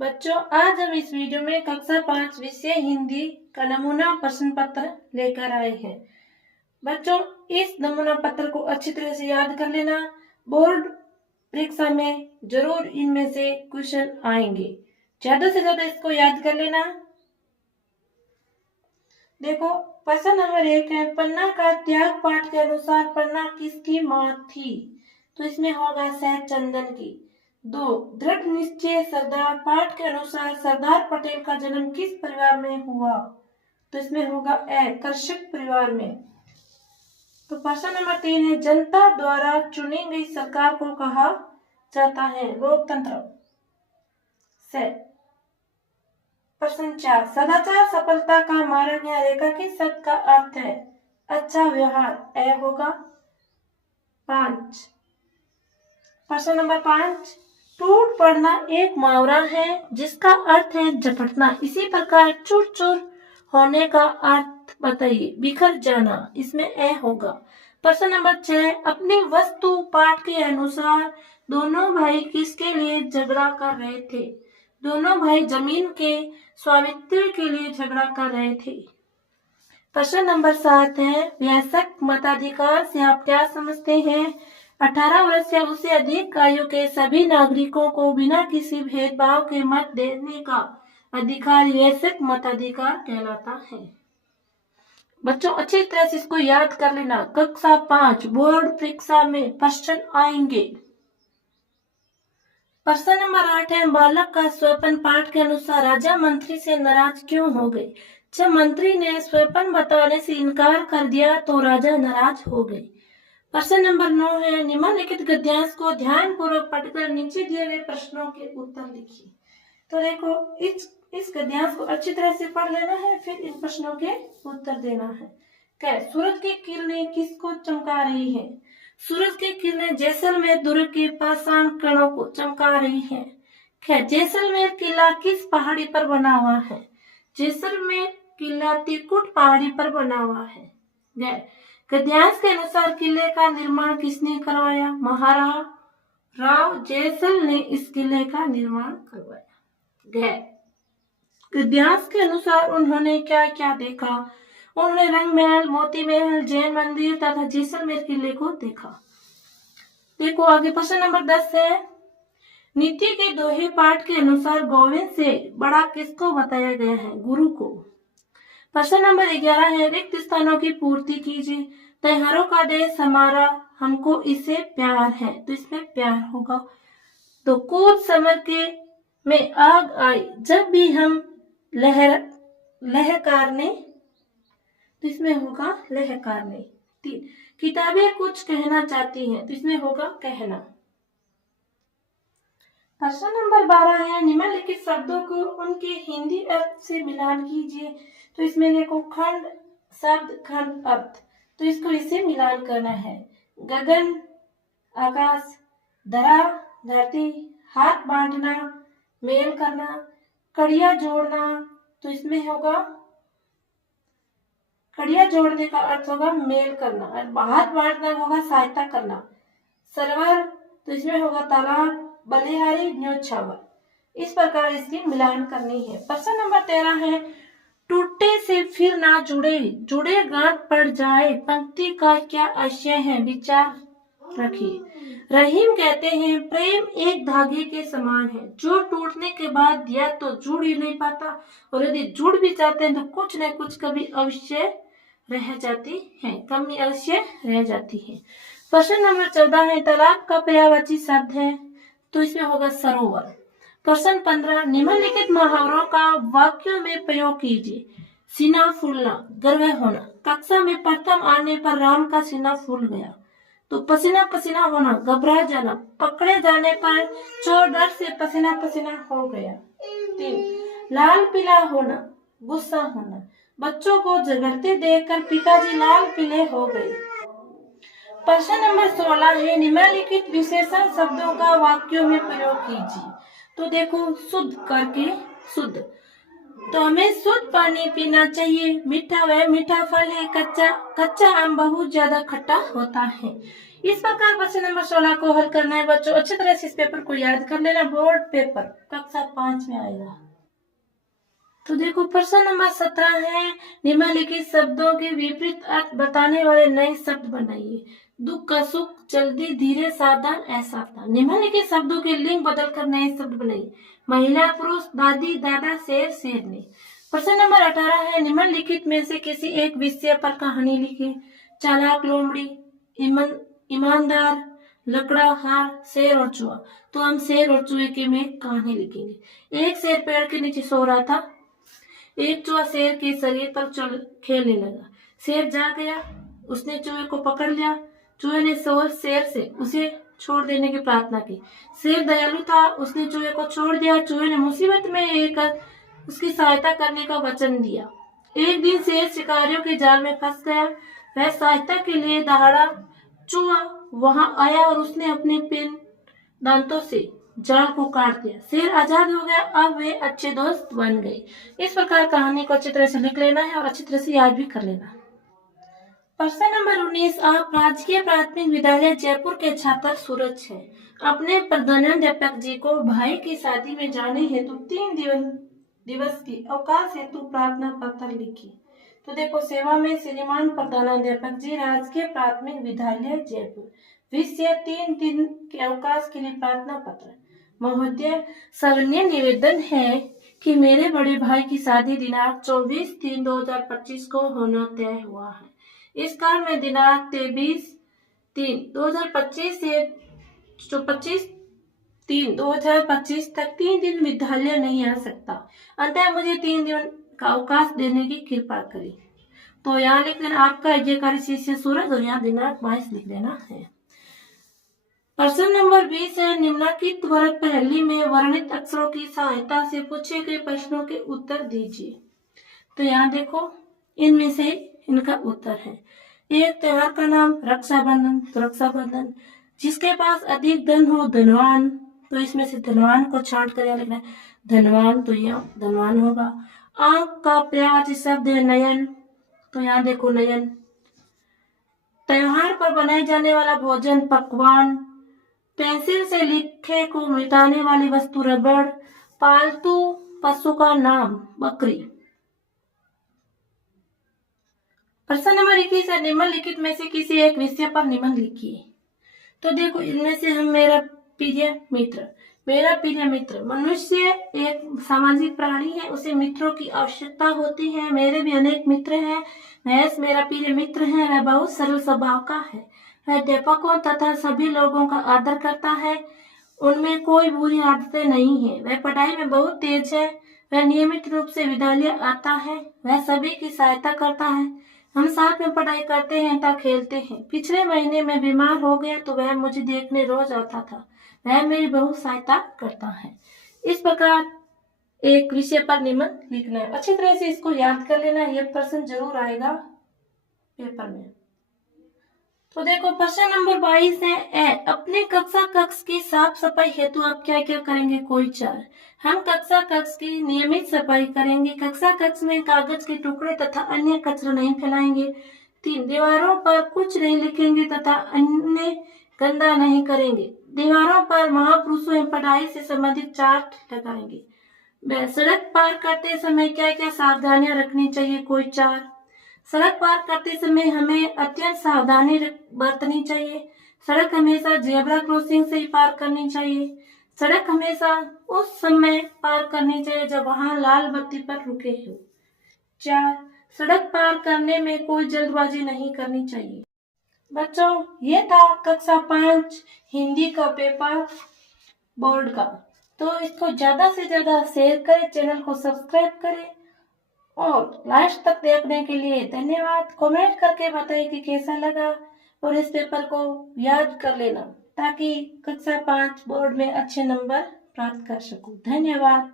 बच्चों, आज हम इस वीडियो में कक्षा 5 विषय हिंदी का नमूना प्रश्न पत्र लेकर आए हैं। बच्चों, इस नमूना पत्र को अच्छी तरह से याद कर लेना। बोर्ड परीक्षा में जरूर इनमें से क्वेश्चन आएंगे। ज्यादा से ज्यादा इसको याद कर लेना। देखो, प्रश्न नंबर 1 है, पन्ना का त्याग पाठ के अनुसार पन्ना किसकी मां थी? तो इसमें होगा सहज चंदन की। 2, दृढ़ निश्चय सरदार पाठ के अनुसार सरदार पटेल का जन्म किस परिवार में हुआ? तो इसमें होगा कृषक परिवार में। तो प्रश्न नंबर 3 है, जनता द्वारा चुनी गई सरकार को कहा जाता है? लोकतंत्र से। प्रश्न 4, सदाचार सफलता का मार्ग या रेखा किस शब्द का अर्थ है? अच्छा व्यवहार होगा। 5, प्रश्न नंबर 5, टूट पड़ना एक मुहावरा है जिसका अर्थ है झपटना। इसी प्रकार चूर चूर होने का अर्थ बताइए। बिखर जाना, इसमें होगा। प्रश्न नंबर 6, अपनी वस्तु पाठ के अनुसार दोनों भाई किसके लिए झगड़ा कर रहे थे? दोनों भाई जमीन के स्वामित्व के लिए झगड़ा कर रहे थे। प्रश्न नंबर 7 है, वयस्क मताधिकार से आप क्या समझते हैं? 18 वर्ष या उससे अधिक आयु के सभी नागरिकों को बिना किसी भेदभाव के मत देने का अधिकार वयस्क मताधिकार कहलाता है। बच्चों, अच्छी तरह से इसको याद कर लेना। कक्षा 5 बोर्ड परीक्षा में प्रश्न आएंगे। प्रश्न नंबर 8 है, बालक का स्वप्न पाठ के अनुसार राजा मंत्री से नाराज क्यों हो गए? जब मंत्री ने स्वप्न बताने से इनकार कर दिया तो राजा नाराज हो गए। प्रश्न नंबर 9 है, निम्नलिखित गद्यांश को ध्यान पूर्वक पढ़कर नीचे दिए गए प्रश्नों के उत्तर लिखिए। तो देखो, इस गद्यांश को अच्छी तरह से पढ़ लेना है, फिर इन प्रश्नों के उत्तर देना है। क्या सूरज की किरणें किसको चमका रही है? सूरज की किरणें जैसलमेर दुर्ग के पाषाण कणों को चमका रही है। क्या जैसलमेर किला किस पहाड़ी पर बना हुआ है? जैसलमेर किला त्रिकुट पहाड़ी पर बना हुआ है। गद्यांश के अनुसार किले का निर्माण किसने करवाया? महाराव जैसल ने इस किले का निर्माण करवाया। गद्यांश के अनुसार उन्होंने क्या क्या देखा? उन्होंने रंग महल, मोती महल, जैन मंदिर तथा जैसलमेर किले को देखा। देखो आगे प्रश्न नंबर 10 है, नीति के दोहे पाठ के अनुसार गोविंद से बड़ा किसको बताया गया है? गुरु को। प्रश्न नंबर 11 है, रिक्त स्थानों की पूर्ति कीजिए। त्योहारों का देश हमारा, हमको इससे प्यार है। तो इसमें प्यार होगा। तो कूद समर के में आग आई जब भी हम लहकारने, तो इसमें होगा लहकारने। 3, किताबें कुछ कहना चाहती हैं। तो इसमें होगा कहना। प्रश्न नंबर 12 है, निम्नलिखित शब्दों को उनके हिंदी अर्थ से मिलान कीजिए। तो इसमें देखो, खंड शब्द खंड अर्थ, तो इसको इससे मिलान करना है। गगन आकाश, धरा धरती, हाथ बांटना मेल करना, कड़िया जोड़ना, तो इसमें होगा कड़िया जोड़ने का अर्थ होगा मेल करना, और हाथ बांटना होगा सहायता करना। सरवर, तो इसमें होगा तालाब, बलिहारी, न्योछावर। इस प्रकार इसकी मिलान करनी है। प्रश्न नंबर 13 है, टूटे से फिर ना जुड़े, जुड़े गांठ पड़ जाए, पंक्ति का क्या आशय है? विचार रखिए। रहीम कहते हैं, प्रेम एक धागे के समान है, जो टूटने के बाद या तो जुड़ ही नहीं पाता, और यदि जुड़ भी जाते हैं तो कुछ न कुछ कभी अवश्य रह जाती है, कमी अवश्य रह जाती है। प्रश्न नंबर 14 है, तालाब का पर्यायवाची शब्द है। तो इसमें होगा सरोवर। प्रश्न 15, निम्नलिखित मुहावरों का वाक्यों में प्रयोग कीजिए। सीना फूलना, गर्व होना। कक्षा में प्रथम आने पर राम का सीना फूल गया। तो पसीना पसीना होना, घबरा जाना। पकड़े जाने पर चोर डर से पसीना पसीना हो गया। 3, लाल पीला होना, गुस्सा होना। बच्चों को झगड़ते देखकर पिताजी लाल पीले हो गए। प्रश्न नंबर 16 है, निम्नलिखित विशेषण शब्दों का वाक्यों में प्रयोग कीजिए। तो देखो, शुद्ध करके शुद्ध, तो हमें शुद्ध पानी पीना चाहिए। मीठा वह मीठा फल है, कच्चा आम बहुत ज्यादा खट्टा होता है। इस प्रकार प्रश्न नंबर 16 को हल करना है बच्चों। अच्छी तरह से इस पेपर को याद कर लेना, बोर्ड पेपर कक्षा 5 में आएगा। तो देखो प्रश्न नंबर 17 है, निम्नलिखित शब्दों के विपरीत अर्थ बताने वाले नए शब्द बनाइए। दुख का सुख, जल्दी, धीरे, सावधान, असावधान। निम्नलिखित शब्दों के लिंग बदलकर नए शब्द बनाइए। महिला, पुरुष, दादी, दादा, शेर, शेरनी। प्रश्न नंबर 18 है, निम्नलिखित में से किसी एक विषय पर कहानी लिखिए। चालाक, लोमड़ी, ईमानदार, लकड़हार, शेर और चूहा। तो हम शेर और चूहे के में कहानी लिखेंगे। एक शेर पेड़ के नीचे सो रहा था। एक चूहा शेर के शरीर पर खेलने लगा। शेर जा गया, उसने चूहे को पकड़ लिया। चूहे ने शेर से उसे छोड़ देने की प्रार्थना की। शेर दयालु था, उसने चूहे को छोड़ दिया। चूहे ने मुसीबत में आकर उसकी सहायता करने का वचन दिया। एक दिन शेर शिकारियों के जाल में फंस गया। वह सहायता के लिए दहाड़ा। चूहा वहां आया और उसने अपने दांतों से जाल को काट दिया। शेर आजाद हो गया। अब वे अच्छे दोस्त बन गए। इस प्रकार कहानी को अच्छी तरह से लिख लेना है और अच्छी तरह से याद भी कर लेना। प्रश्न नंबर 19, आप राजकीय प्राथमिक विद्यालय जयपुर के छात्र सूरज हैं। अपने प्रधानाध्यापक जी को भाई की शादी में जाने हेतु 3 दिवस की अवकाश हेतु प्रार्थना पत्र लिखिए। तो देखो, सेवा में श्रीमान प्रधानाध्यापक जी, राजकीय प्राथमिक विद्यालय जयपुर, विषय 3 दिन के अवकाश के लिए प्रार्थना पत्र। महोदय, सविनय निवेदन है कि मेरे बड़े भाई की शादी दिनांक 24/3/2025 को होना तय हुआ है। इस कारण मैं दिनांक 23/3/2025 से 25/3/2025 तक 3 दिन विद्यालय नहीं आ सकता। अतः मुझे 3 दिन का अवकाश देने की कृपा करें। तो यहाँ लिख देना आपका आज्ञाकारी शिष्य सूरज और यहाँ दिनांक 22 लिख देना है। प्रश्न नंबर 20 है, निम्नलिखित वर्ग पहेली में वर्णित अक्षरों की सहायता से पूछे गए प्रश्नों के उत्तर दीजिए। तो यहाँ देखो, इनमें से इनका उत्तर है। एक त्योहार का नाम रक्षाबंधन, तो रक्षाबंधन। जिसके पास अधिक धन हो धनवान, तो इसमें से धनवान को छांट कर यहाँ लिखना है धनवान, तो यहाँ धनवान होगा। आंख का पर्यायवाची शब्द है नयन, तो यहाँ देखो नयन। त्योहार पर बनाए जाने वाला भोजन पकवान। पेंसिल से लिखे को मिटाने वाली वस्तु रबड़। पालतू पशु का नाम बकरी। प्रश्न नंबर 21 है, निम्नलिखित में से किसी एक विषय पर निबंध लिखिए। तो देखो, इनमें से हम मेरा प्रिय मित्र। मनुष्य एक सामाजिक प्राणी है, उसे मित्रों की आवश्यकता होती है। मेरे भी अनेक मित्र हैं। महेश मेरा प्रिय मित्र है। वह बहुत सरल स्वभाव का है। वह अध्यापकों तथा सभी लोगों का आदर करता है। उनमें कोई बुरी आदतें नहीं है। वह पढ़ाई में बहुत तेज है। वह नियमित रूप से विद्यालय आता है। वह सभी की सहायता करता है। हम साथ में पढ़ाई करते हैं तथा खेलते हैं। पिछले महीने में बीमार हो गया तो वह मुझे देखने रोज आता था। वह मेरी बहुत सहायता करता है। इस प्रकार एक विषय पर निबंध लिखना है। अच्छी तरह से इसको याद कर लेना। यह प्रश्न जरूर आएगा पेपर में। तो देखो, प्रश्न नंबर 22 है, अपने कक्षा कक्ष की साफ सफाई हेतु आप क्या क्या करेंगे? कोई 4। हम कक्षा कक्ष की नियमित सफाई करेंगे। कक्षा कक्ष में कागज के टुकड़े तथा अन्य कचरा नहीं फैलाएंगे। 3, दीवारों पर कुछ नहीं लिखेंगे तथा अन्य गंदा नहीं करेंगे। दीवारों पर महापुरुषों एवं पढ़ाई से संबंधित चार्ट लगाएंगे। सड़क पार करते समय क्या क्या सावधानियां रखनी चाहिए? कोई 4। सड़क पार करते समय हमें अत्यंत सावधानी बरतनी चाहिए। सड़क हमेशा जेब्रा क्रॉसिंग से ही पार करनी चाहिए। सड़क हमेशा उस समय पार करनी चाहिए जब वहां लाल बत्ती पर रुके हो। 4, सड़क पार करने में कोई जल्दबाजी नहीं करनी चाहिए। बच्चों, ये था कक्षा 5 हिंदी का पेपर बोर्ड का। तो इसको ज्यादा से ज्यादा शेयर करें, चैनल को सब्सक्राइब करें और लास्ट तक देखने के लिए धन्यवाद। कमेंट करके बताइए कि कैसा लगा और इस पेपर को याद कर लेना ताकि कक्षा 5 बोर्ड में अच्छे नंबर प्राप्त कर सकूं। धन्यवाद।